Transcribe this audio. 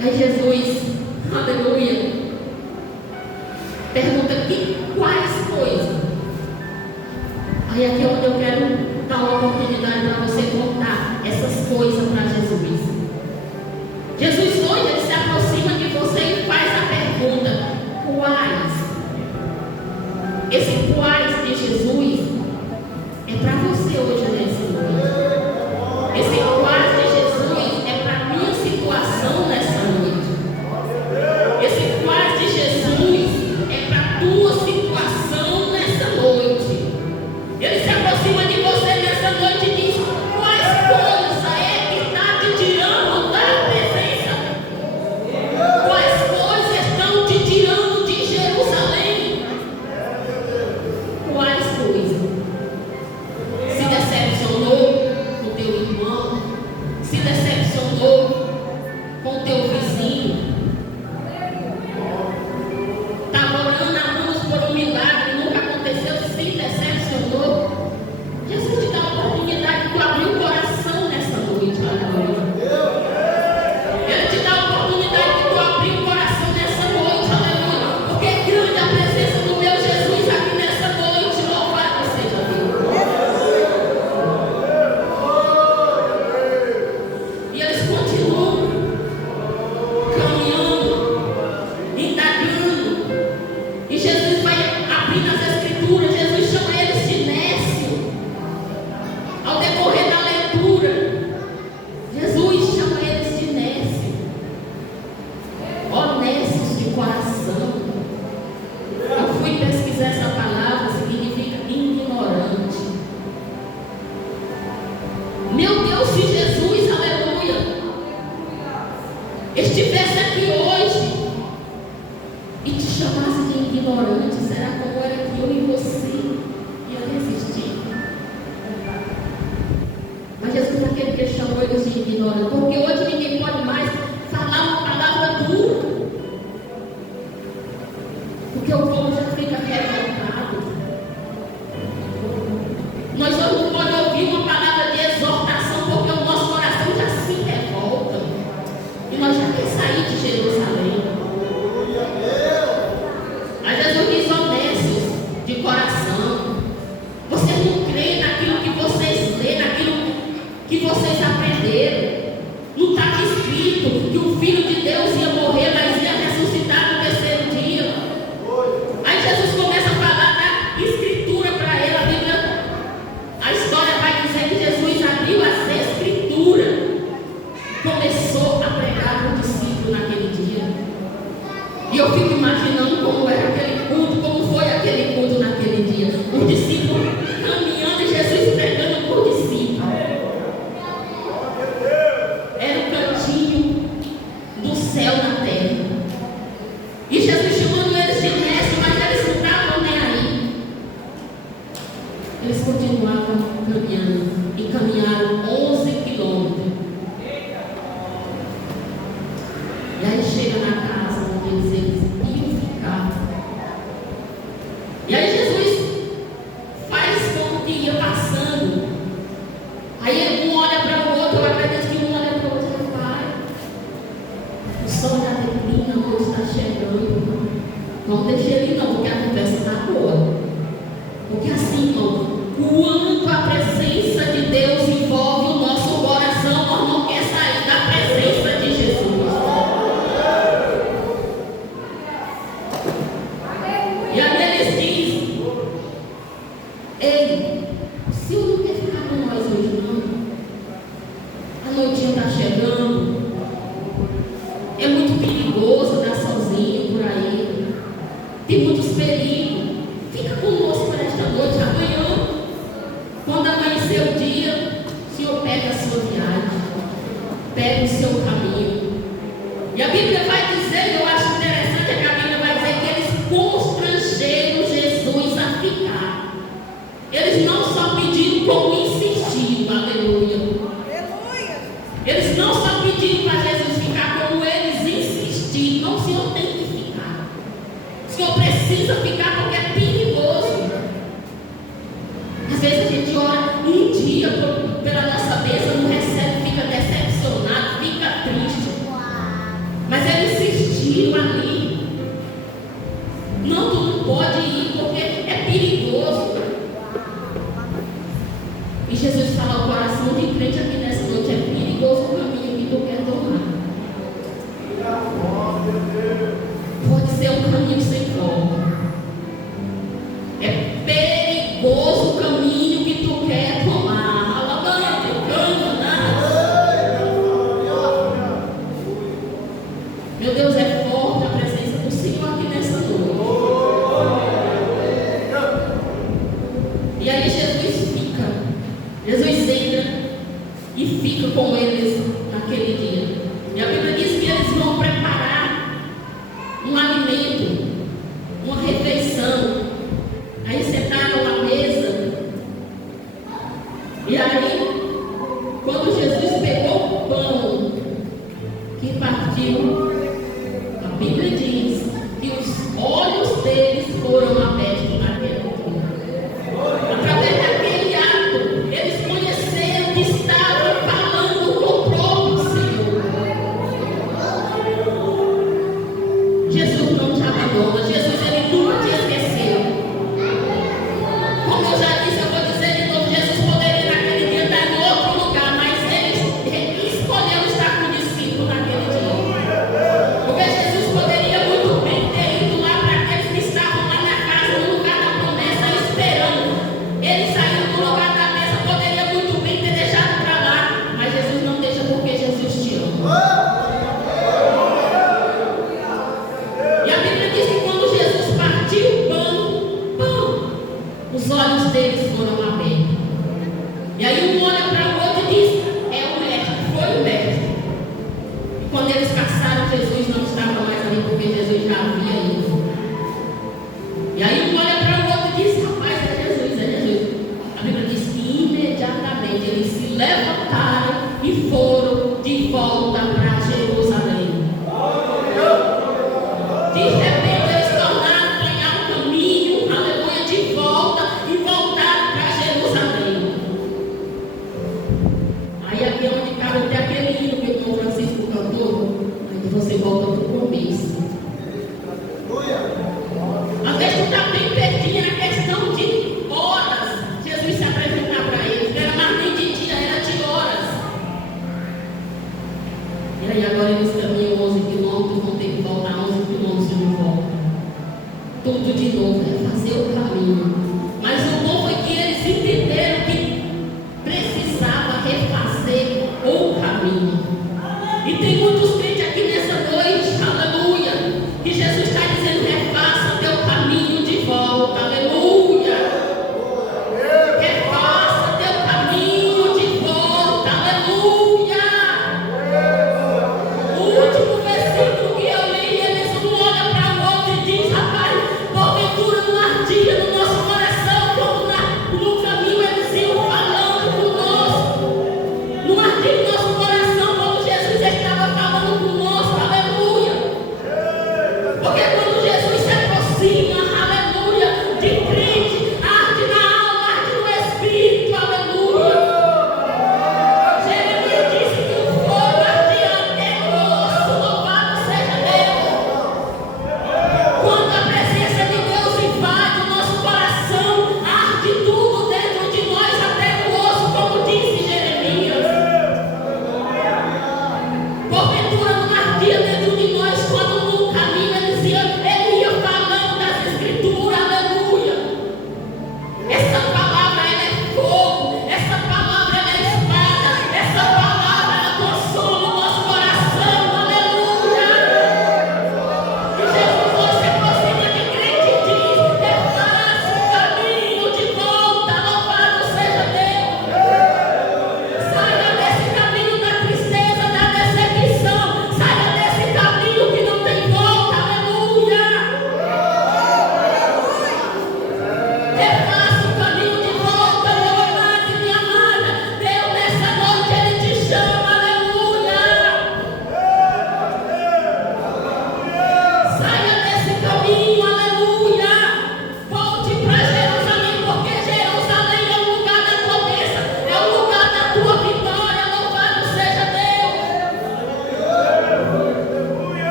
Aí Jesus, aleluia, pergunta aqui quais coisas. Aí aqui é onde eu quero dar uma oportunidade para você contar essas coisas para Jesus. Jesus hoje ele se aproxima de você e faz a pergunta: quais? Esse quais de Jesus é para você hoje nessa noite. Esse quais de Jesus é para a minha situação nessa noite. Esse quais de Jesus é para a tua situação nessa noite. Ele se aproxima de você nessa noite e diz: quais coisas é que está te tirando da presença? Quais coisas estão te tirando de Jerusalém? Quais coisas? Se decepcionou com teu irmão? Se decepcionou com teu vizinho? Estava orando há anos por um milagre, nunca aconteceu, se decepcionou. Jesus te dá a oportunidade de tu abrir o coração nessa noite, aleluia. Ele te dá a oportunidade de tu abrir o coração nessa noite, aleluia. Porque é grande a presença do meu Jesus aqui nessa noite, louvado seja Deus. E eles continuam caminhando, indagando. E Jesus vai abrindo as escrituras. Jesus chama eles de nécio. Ao decorrer da leitura, Jesus chama eles de nécio. Honestos de coração. Eu fui pesquisar essa palavra, significa ignorante. Meu Deus, se Jesus, aleluia, estivesse aqui hoje e te chamasse de ignorante, será como era que eu e você ia resistir? Mas Jesus aquele que chamou eles de ignorante, porque hoje ninguém pode mais falar uma palavra dura, porque o povo já fica revoltado. Nós hoje não podemos ouvir uma palavra de exortação, porque o nosso coração já se revolta e nós já queremos sair de Jerusalém. Mas Jesus diz: honestos de coração. Vocês não creem naquilo que vocês lêem, naquilo que vocês aprenderam. Não está escrito que o Filho de Deus ia morrer, mas ia ressuscitar no terceiro dia. Aí Jesus começa a falar da escritura para ele. A Bíblia, a história vai dizer que Jesus abriu as escrituras, começou a pregar para o discípulo naquele dia. E eu fico imaginando como era aquele culto, como foi aquele culto naquele dia. Os discípulos caminhando e Jesus pregando para o discípulo. Era o cantinho do céu na terra. E Jesus chamando eles de mestre, mas eles não estavam nem aí. Eles continuavam caminhando e caminharam 11 quilômetros. E aí chega na casa onde eles iam ficar. E aí Jesus faz como que ia passando. Aí um olha para o outro, eu acredito que um olha para o outro e fala: pai, o sol já declina, a noite está chegando. Não deixe ele não, porque a conversa está boa. Porque assim, irmão, quando a presença de Deus envolve o nosso coração, nós não queremos sair da presença de Jesus. E aí eles dizem: ei, o senhor não quer ficar com nós hoje não? A noitinha está chegando. É muito perigoso andar sozinho por aí. Tem muitos perigos. Fica conosco por esta noite. Amanhã, quando amanhecer o dia, o senhor pega a sua viagem, pega o seu caminho. E a Bíblia vai dizer, eu acho interessante, que a Bíblia vai dizer que eles constrangeram Jesus a ficar. Eles não só pediram, como insistiram. Aleluia. Eles não só pediram para Jesus ficar, como eles insistiram. Não, o senhor tem que ficar. O senhor precisa ficar porque é perigoso. Às vezes a gente ora um dia pela nossa bênção, não recebe, fica decepcionado, fica triste. Mas pediu ali. Não, tu não pode ir porque é perigoso. E Jesus fala ao coração de crente aqui nessa noite: é perigoso o caminho que tu quer tomar. Pode ser um caminho sem volta. É perigoso o caminho que tu quer tomar. Meu Deus, é forte a presença do Senhor aqui nessa noite. E aí Jesus entra e fica com eles naquele dia. E a Bíblia diz que eles vão preparar um alimento, uma refeição. Aí sentaram à mesa. E aí, quando Jesus pegou o pão que partiu, a Bíblia diz que os olhos deles foram abertos naquele dia. Através daquele ato, eles conheceram que estavam falando com o próprio Senhor. Jesus não te abandona. Jesus, ele nunca te esqueceu. Como eu já disse, eu vou dizer de novo: Jesus poderia naquele dia estar em outro lugar, mas ele escolheu estar com o discípulo naquele dia. Porque Jesus poderia muito bem ter ido lá para aqueles que estavam lá na casa, no lugar da promessa, esperando. Ele saiu do lugar da mesa, poderia muito bem ter deixado para lá, mas Jesus não deixa porque Jesus te ama. E a Bíblia diz que quando Jesus partiu o pão, os olhos deles foram abertos. E aí um olha para o outro e diz: é o mestre, foi o mestre. E quando eles caçaram Jesus, não estava mais ali porque Jesus já havia ido. E aí um olha para o outro e diz: rapaz, é Jesus, é Jesus. A Bíblia diz que imediatamente eles se levantaram e foram de volta para Jerusalém. De repente eles tornaram a ganhar o caminho, aleluia, de volta e voltaram para Jerusalém. Aí aqui é onde cabe até aquele hino que o irmão Francisco cantou. Aí você volta